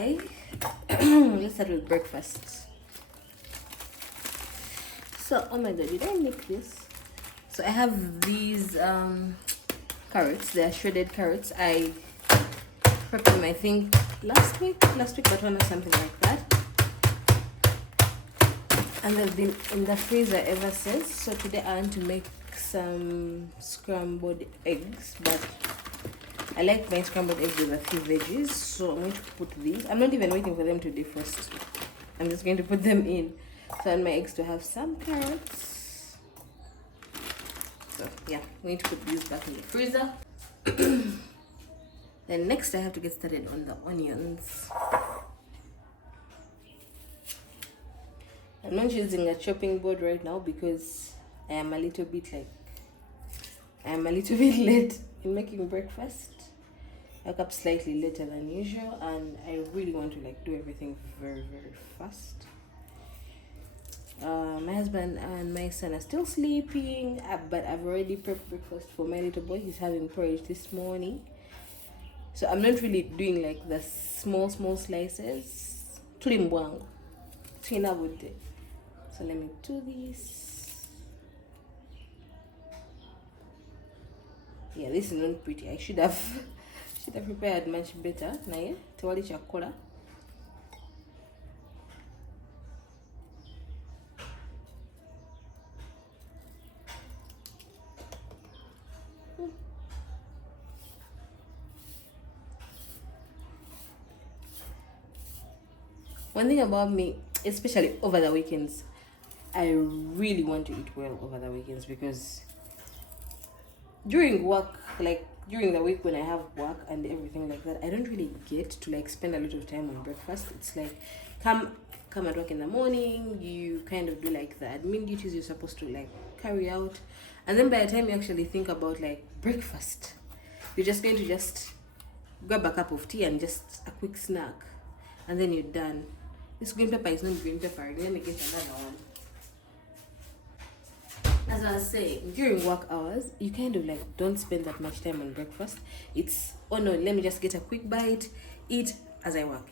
let's start with breakfast. So, oh my god, did I make this? So I have these carrots. They are shredded carrots. I prepped them, I think, last week, but one or something like that. And they've been in the freezer ever since. So today I want to make some scrambled eggs, but I like my scrambled eggs with a few veggies, so I'm going to put these. I'm not even waiting for them to defrost. I'm just going to put them in. So I want my eggs to have some carrots. So yeah, I'm going to put these back in the freezer. Then next I have to get started on the onions. I'm not using a chopping board right now because I am a little bit late in making breakfast. I woke up slightly later than usual, and I really want to do everything very, very fast. My husband and my son are still sleeping, but I've already prepped breakfast for my little boy. He's having porridge this morning. So I'm not really doing the small slices. Tulimbwang. Tuinabude. So let me do this. Yeah, this is not pretty. I should have prepared much better. Naye tewali chakola. One thing about me, especially over the weekends, I really want to eat well over the weekends, because during work, during the week when I have work and everything like that, I don't really get to spend a lot of time on breakfast. It's come at work in the morning, you kind of do the admin duties you're supposed to carry out, and then by the time you actually think about breakfast, you're just going to grab a cup of tea and just a quick snack, and then you're done. This green pepper is not green pepper. Let me get another one. As I was saying, during work hours, you kind of don't spend that much time on breakfast. It's, oh no, let me just get a quick bite, eat as I work.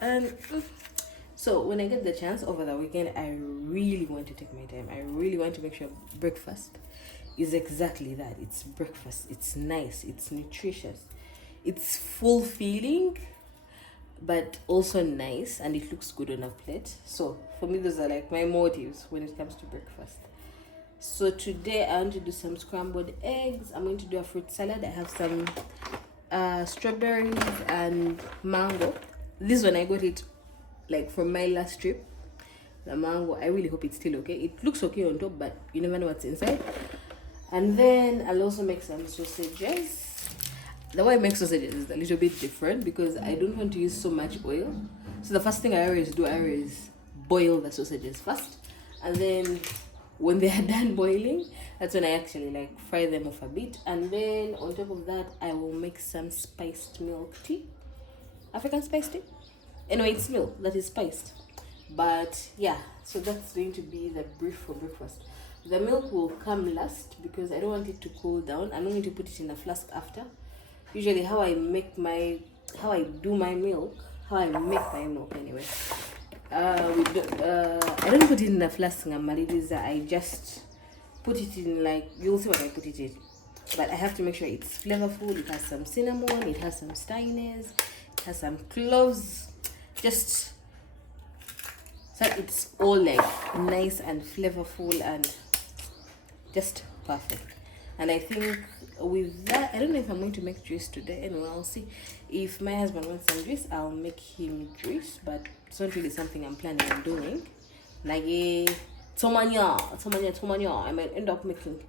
And so when I get the chance over the weekend, I really want to take my time. I really want to make sure breakfast is exactly that. It's breakfast. It's nice. It's nutritious. It's fulfilling, but also nice, and it looks good on a plate. So for me, those are my motives when it comes to breakfast. So today I want to do some scrambled eggs. I'm going to do a fruit salad. I have some strawberries and mango. This one I got it from my last trip. The mango, I really hope it's still okay. It looks okay on top, but you never know what's inside. And then I'll also make some sausages. The way I make sausages is a little bit different because I don't want to use so much oil. So the first thing I always boil the sausages first, and then when they are done boiling, that's when I actually fry them off a bit. And then on top of that, I will make some spiced milk tea, African spiced tea. Anyway, it's milk that is spiced. But yeah, so that's going to be the brief for breakfast. The milk will come last because I don't want it to cool down. I'm not going to put it in a flask after. Usually how I make my milk anyway. I don't put it in a flask, I just put it in you'll see what I put it in. But I have to make sure it's flavorful. It has some cinnamon, it has some steiners, it has some cloves, just so it's all nice and flavorful and just perfect. And I think with that, I don't know if I'm going to make juice today. Anyway, I'll see. If my husband wants some juice, I'll make him juice, but it's not really something I'm planning on doing. Tomanya, I might end up making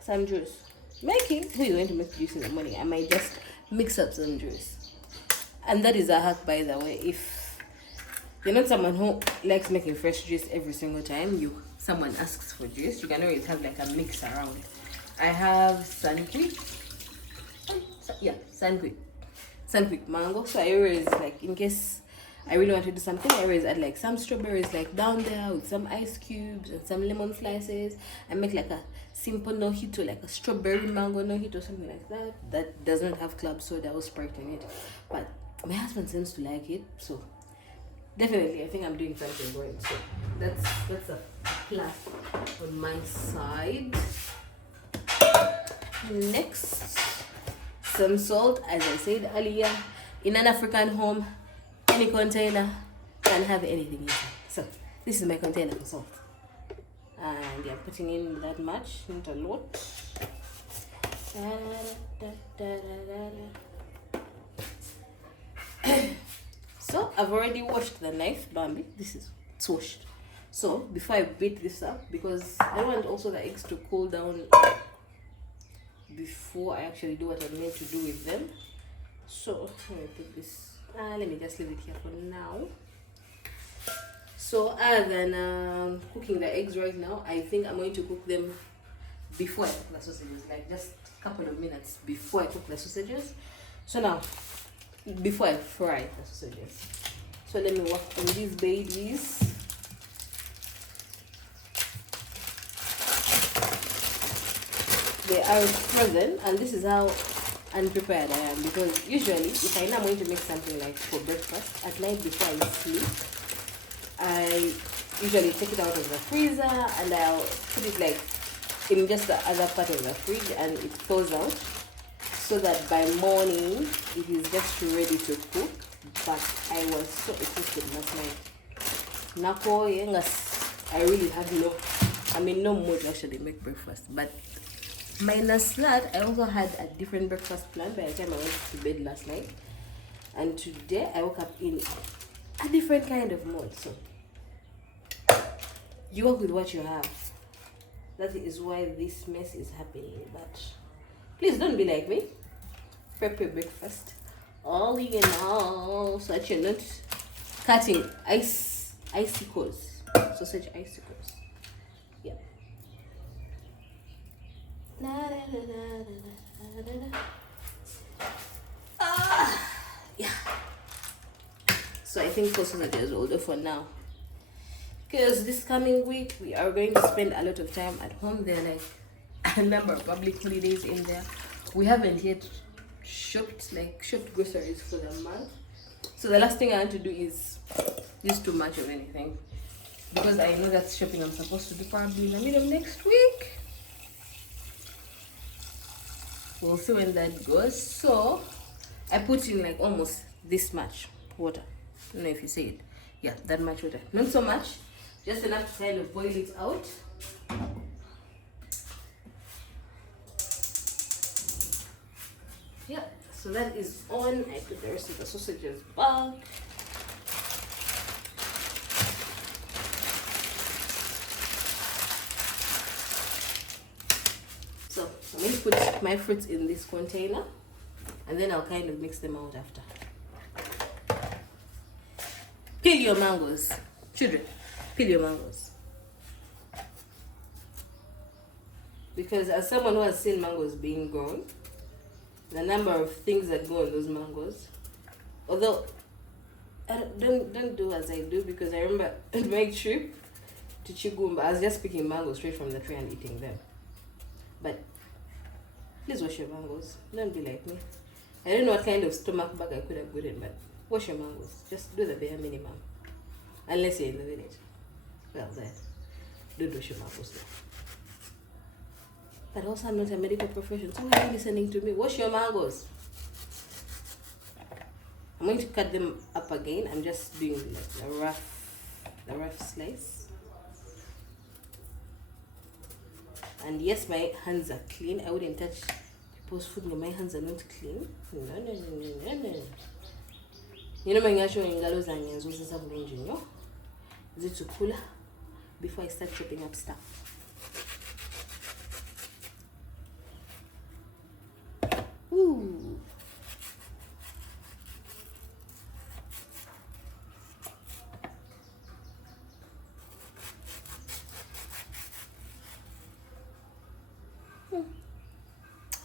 some juice. Who is going to make juice in the morning? I might just mix up some juice. And that is a hack, by the way. If you're not someone who likes making fresh juice every single time someone asks for juice, you can always have a mix around. I have Sunquick mango. So I always in case I really want to do something, I always add some strawberries down there with some ice cubes and some lemon slices, and make a simple mojito, a strawberry mango mojito, something like that. That does not have club soda or Sprite in it, but My husband seems to like it, so definitely I think I'm doing something right. So that's a plus on my side. Next, some salt. As I said earlier, in an African home, any container can have anything inside. So this is my container for salt, and I'm putting in that much, not a lot. So I've already washed the knife, Bambi. It's washed. So before I beat this up, because I want also the eggs to cool down before I actually do what I'm meant to do with them. So let me put this. Let me just leave it here for now. So other than cooking the eggs right now, I think I'm going to cook them before I cook the sausages, like just a couple of minutes before I cook the sausages. So now, before I fry the sausages, so let me work on these babies. They are frozen, and this is how unprepared I am, because usually if I know I'm going to make something like for breakfast at night before I sleep, I usually take it out of the freezer and I'll put it like in just the other part of the fridge, and it thaws out so that by morning it is just ready to cook. But I was so exhausted last night. Nako yengas, I really had no mood to actually make breakfast. But minus that, I also had a different breakfast plan by the time I went to bed last night. And today I woke up in a different kind of mood. So you work with what you have. That is why this mess is happening. But please don't be like me. Prep your breakfast all in all, so that you're not cutting icicles, sausage icicles. Yeah. Yeah. So I think for sausages will do for now, because this coming week we are going to spend a lot of time at home. There are like a number of public holidays in there. We haven't yet shopped groceries for the month. So the last thing I want to do is use too much of anything, because I know that's shopping I'm supposed to do probably in the middle of next week. We'll see when that goes. So I put in like almost this much water. I don't know if you see it. Yeah, that much water. Not so much, just enough to kind of boil it out. Yeah, so that is on. I put the rest of the sausages back. So I'm going to put my fruits in this container, and then I'll kind of mix them out after. Peel your mangoes. Children, peel your mangoes. Because as someone who has seen mangoes being grown, the number of things that go on those mangoes, although don't do as I do, because I remember on my trip to Chigumba, I was just picking mangoes straight from the tree and eating them. But please wash your mangoes. Don't be like me. I don't know what kind of stomach bug I could have gotten, but wash your mangoes. Just do the bare minimum. Unless you're in the village. Well, then, don't wash your mangoes now. But also, I'm not a medical professional, so why are you listening to me? Wash your mangoes. I'm going to cut them up again. I'm just doing like the rough slice. And yes, my hands are clean. I wouldn't touch people's food when my hands are not clean. No. You know, my natural ingalo zanyanzo sasa bulungi nnyo. Zitukula before I start chopping up stuff. Ooh.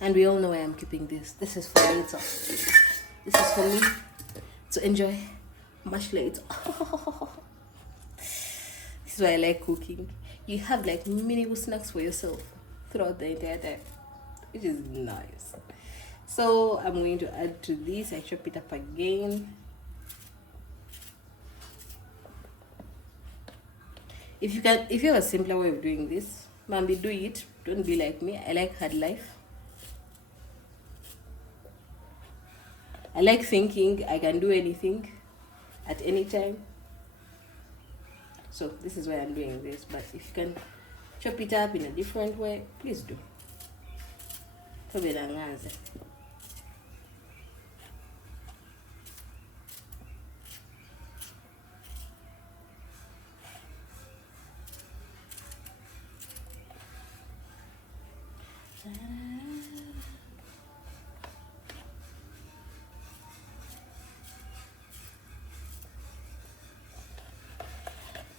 And we all know why I'm keeping this. This is for later. This is for me to enjoy much later. This is why I like cooking. You have like mini snacks for yourself throughout the entire time, which is nice. So I'm going to add to this. I chop it up again. If you have a simpler way of doing this, Mambi, do it. Don't be like me. I like hard life. I like thinking I can do anything at any time. So this is why I'm doing this. But if you can chop it up in a different way, please do.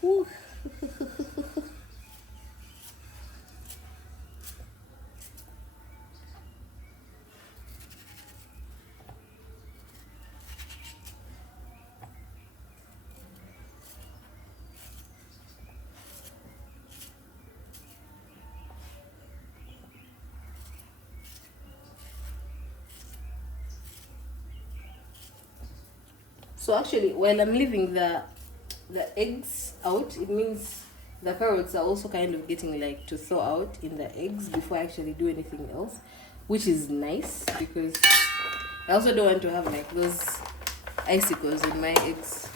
Ooh. So actually, while I'm leaving the eggs out, it means the carrots are also kind of getting like to thaw out in the eggs before I actually do anything else, which is nice because I also don't want to have like those icicles in my eggs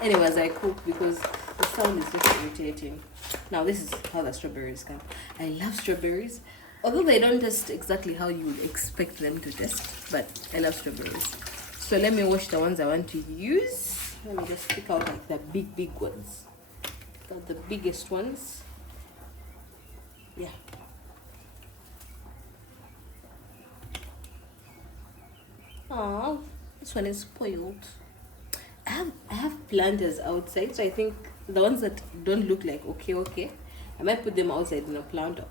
anyways I cook, because the sound is just irritating. Now this is how the strawberries come. I love strawberries, although they don't taste exactly how you would expect them to taste, but I love strawberries. So let me wash the ones I want to use. Let me just pick out like the big ones. Pick out the biggest ones. Yeah. Oh, this one is spoiled. I have planters outside, so I think the ones that don't look like okay, I might put them outside in a planter.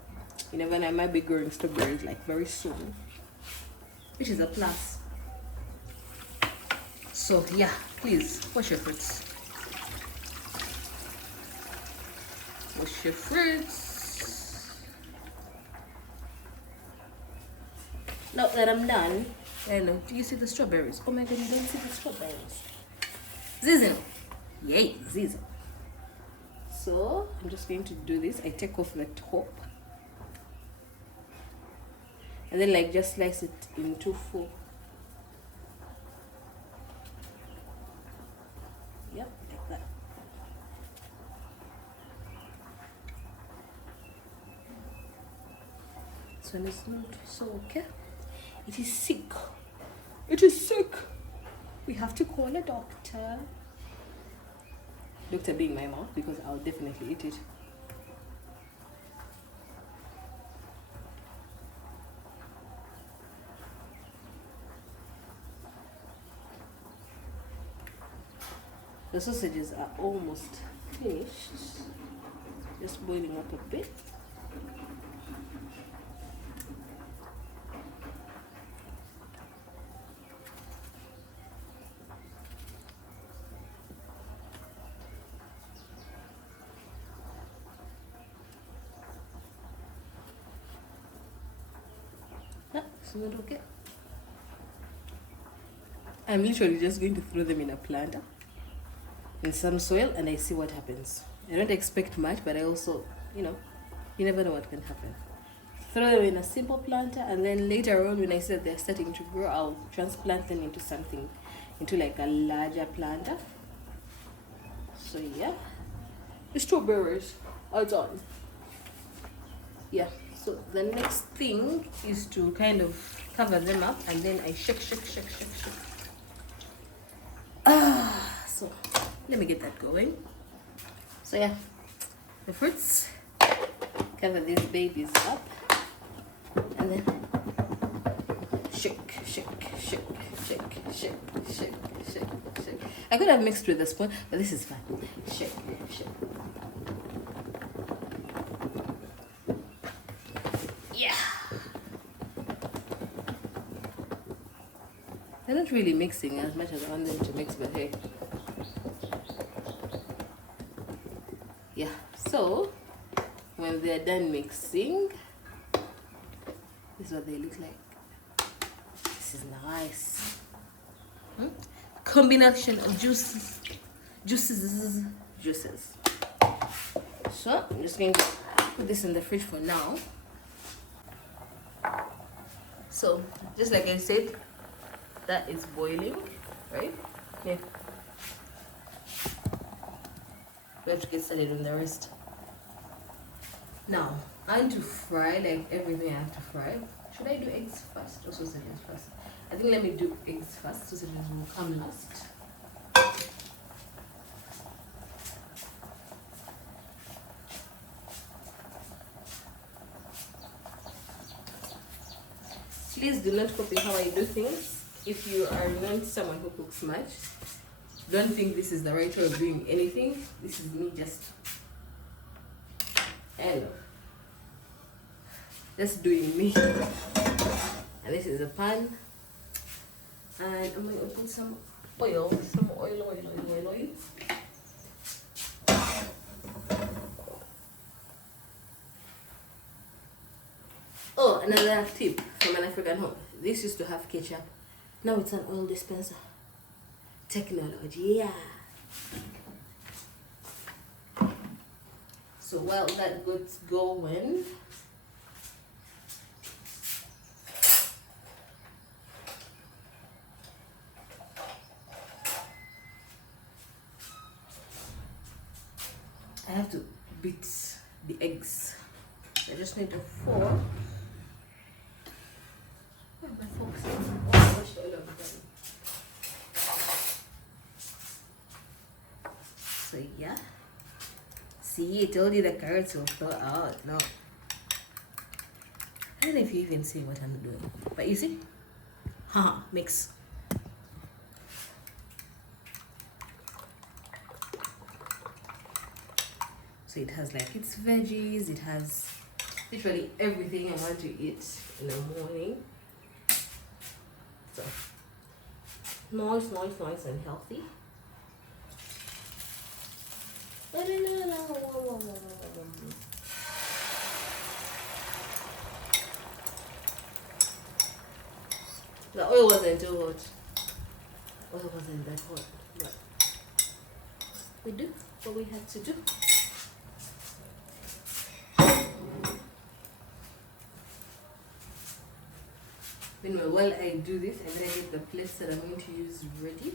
You never know, I might be growing strawberries like very soon, which is a plus. So yeah, please wash your fruits. Wash your fruits. Now that I'm done, I know. Do you see the strawberries? Oh my god, you don't see the strawberries. Zizzle. Yay, zizzle. So I'm just going to do this. I take off the top. And then like just slice it into 4. Yep, like that. This one is not so okay. It is sick. It is sick. We have to call a doctor. Doctor being my mouth, because I'll definitely eat it. The sausages are almost finished. Just boiling up a bit. It's not okay. I'm literally just going to throw them in a planter in some soil and I see what happens. I don't expect much, but I also, you never know what can happen. Throw them in a simple planter, and then later on when I see that they're starting to grow, I'll transplant them into something, into like a larger planter. So yeah, the strawberries are done. Yeah, so the next thing is to kind of cover them up, and then I shake. So let me get that going. So yeah, the fruits, cover these babies up, and then shake. I could have mixed with a spoon, but this is fine. Shake. Yeah. They're not really mixing as much as I want them to mix, but hey. Yeah, so when they're done mixing, this is what they look like. This is nice. Combination of juices. So I'm just going to put this in the fridge for now. So just like I said, that is boiling, right? Yeah. We have to get started on the rest. Now, I want to fry like everything I have to fry. Should I do eggs first or sausages first? I think let me do eggs first. Sausages will come last. Please do not copy how I do things. If you are not someone who cooks much, don't think this is the right way of doing anything. This is me just doing me. And this is a pan. And I'm going to put some oil. Oh, another tip from an African home. This used to have ketchup. Now it's an oil dispenser. Technology, yeah. So while that gets going, I have to beat the eggs. I just need a fork. Where are my forks? Oh, I washed the oil of them. So yeah. See, I told you the carrots will fall out. No. I don't know if you even see what I'm doing. But you see? Haha, mix. So it has like its veggies, it has literally everything I want to eat in the morning. So nice and healthy. The oil wasn't too hot. Oil wasn't that hot, but we do what we had to do. Meanwhile, while I do this, I'm going to get the plates that I'm going to use ready.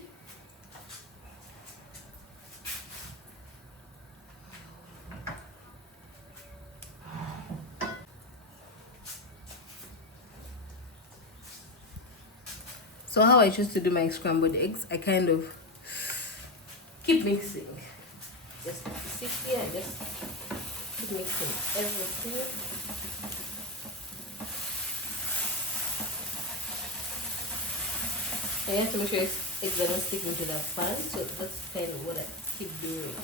So how I choose to do my scrambled eggs, I kind of keep mixing. Just sit here and just keep mixing everything. I have to make sure eggs are not sticking to the pan, so that's kind of what I keep doing.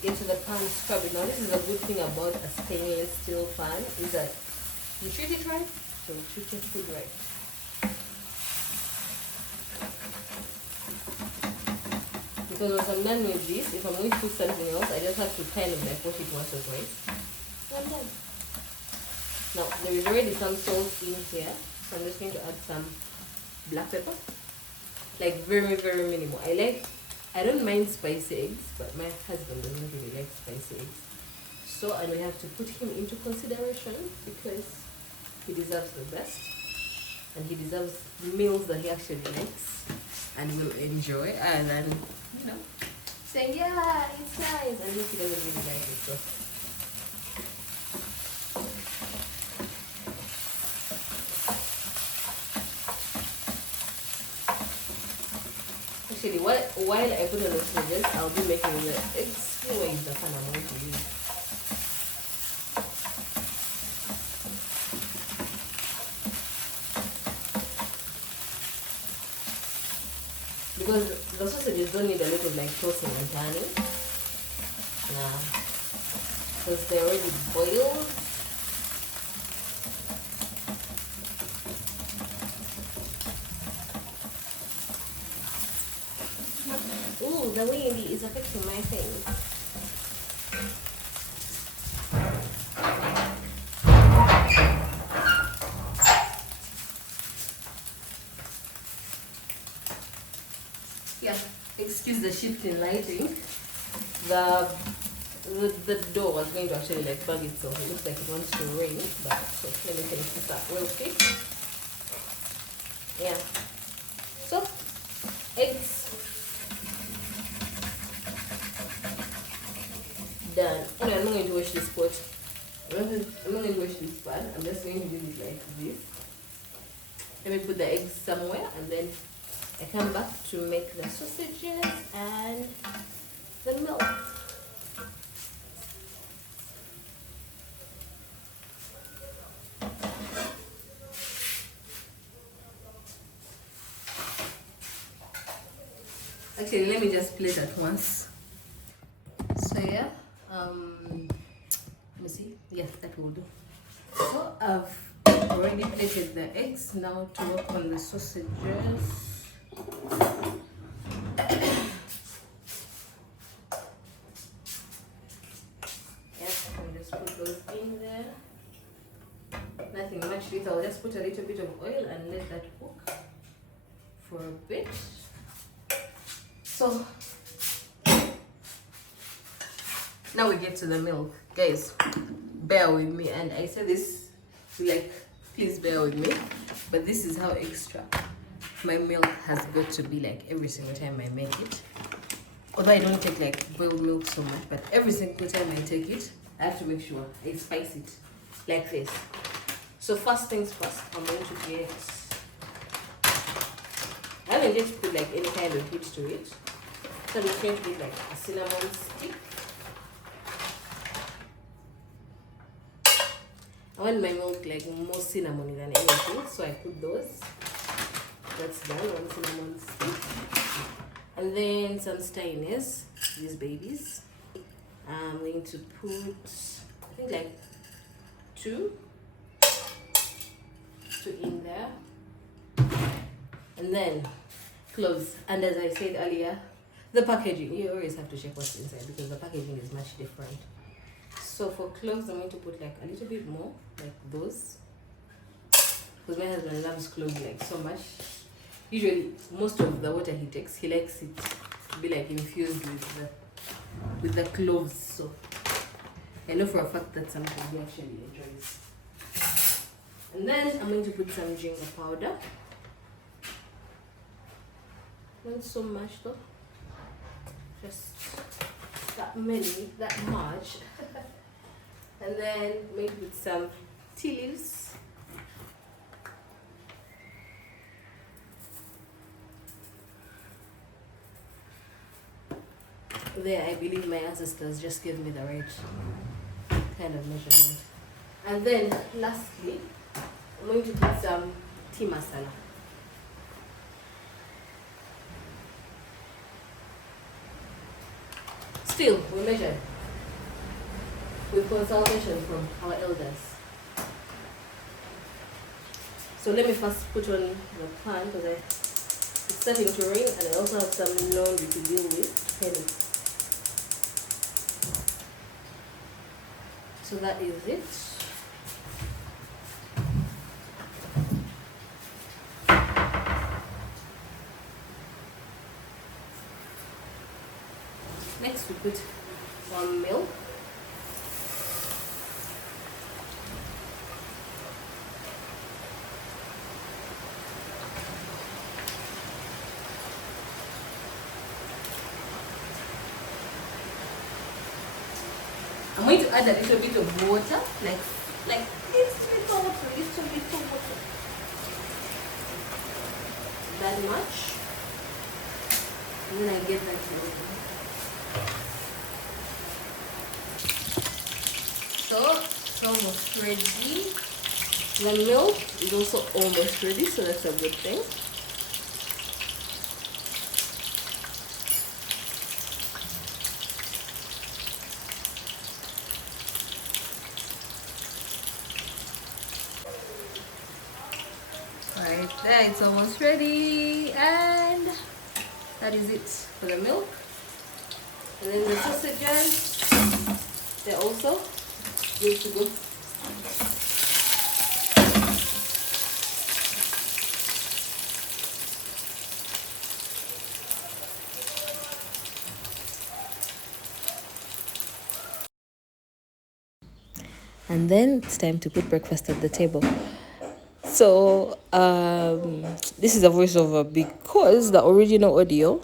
Get to the pan, scrub it. Now this is a good thing about a stainless steel pan, is that you treat it right, so you treat your food right. Because once I'm done with this, if I'm going to cook something else, I just have to kind of like wash it once or twice. And I'm done. Now, there is already some salt in here, so I'm just going to add some black pepper. Like very minimal. I don't mind spicy eggs, but my husband doesn't really like spicy eggs. So I may have to put him into consideration because he deserves the best. And he deserves meals that he actually likes and will enjoy, and then, you know, saying, yeah, it's nice, and if he doesn't really like it, so. Actually, while I put on the sausages, I'll be making the eggs. Anyway, is the pan I'm going to use. Because the sausages don't need a lot of like tossing and turning. Nah. Because they're already boiled. Ooh, the wind is affecting my face. the shift in lighting, the door was going to actually like bug itself. It looks like it wants to rain, but so let me finish this up real quick. Yeah. So eggs done. Anyway, I'm not going to wash this pot. I'm not going to wash this pan. I'm just going to do it like this. Let me put the eggs somewhere and then I come back to make the sausages and the milk. Actually, let me just plate at once. So yeah, let me see. Yes, that will do. So I've already plated the eggs. Now to work on the sausages. Yes, I'll just put those in there. Nothing much with it. I'll just put a little bit of oil and let that cook for a bit. So now we get to the milk. Guys, bear with me, and I say this like, please bear with me, but this is how extra my milk has got to be like every single time I make it. Although I don't take like boiled milk so much, but every single time I take it, I have to make sure I spice it like this. So first things first, I'm going to get, I haven't just put like any kind of heat to it. So I'm just going to get like a cinnamon stick. I want my milk like more cinnamony than anything, so I put those. That's done, one cinnamon stick. And then some steiners, these babies. I'm going to put, I think like two in there. And then cloves. And as I said earlier, the packaging, you always have to check what's inside because the packaging is much different. So for cloves, I'm going to put like a little bit more, like those, because my husband loves cloves like so much. Usually, most of the water he takes, he likes it to be like infused with the cloves. So I know for a fact that something he actually enjoys. And then I'm going to put some ginger powder. Not so much though, just that much. And then maybe with some tea leaves. There, I believe my ancestors just gave me the right kind of measurement. And then lastly, I'm going to put some tea masala. Still, we measure with consultation from our elders. So let me first put on the pan because it's starting to rain and I also have some laundry to deal with. Kind of. So that is it. Next we put warm milk. I'm going to add a little bit of water, like little water. That much. And then I get that over. So it's almost ready. The milk is also almost ready, so that's a good thing. Right there, it's almost ready, and that is it for the milk. And then the sausages, they're also good to go. and then it's time to put breakfast at the table. So this is a voiceover because the original audio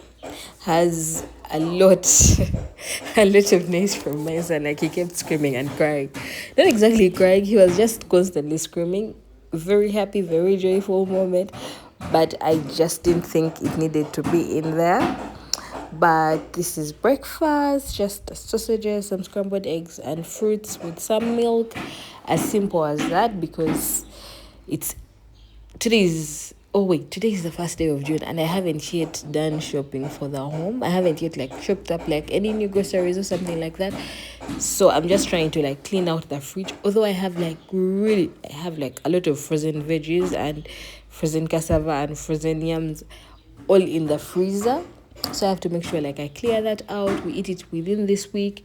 has a lot a lot of noise from my son. Like, he kept screaming and crying. Not exactly crying, he was just constantly screaming. Very happy, very joyful moment, but I just didn't think it needed to be in there. But this is breakfast, just sausages, some scrambled eggs, and fruits with some milk. As simple as that, because it's today is the first day of June, and I haven't yet done shopping for the home. I haven't yet like shopped up like any new groceries or something like that. So I'm just trying to like clean out the fridge. Although I have like a lot of frozen veggies and frozen cassava and frozen yams all in the freezer. So I have to make sure like I clear that out. We eat it within this week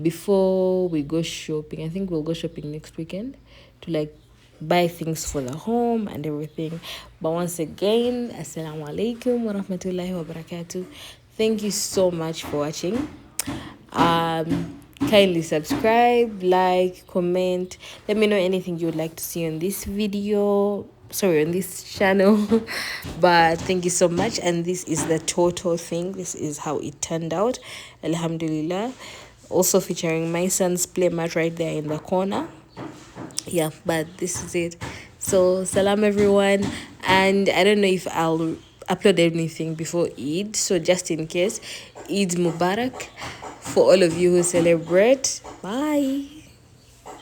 before we go shopping. I think we'll go shopping next weekend to like buy things for the home and everything. But once again, assalamu alaikum wa rahmatullahi wa barakatuh. Thank you so much for watching. Kindly subscribe, like, comment. Let me know anything you would like to see on this video, on this channel. But thank you so much, and this is the total thing. This is how it turned out, alhamdulillah. Also featuring my son's playmat right there in the corner. Yeah, but this is it. So salam everyone, and I don't know if I'll upload anything before Eid, so just in case, Eid Mubarak for all of you who celebrate. Bye.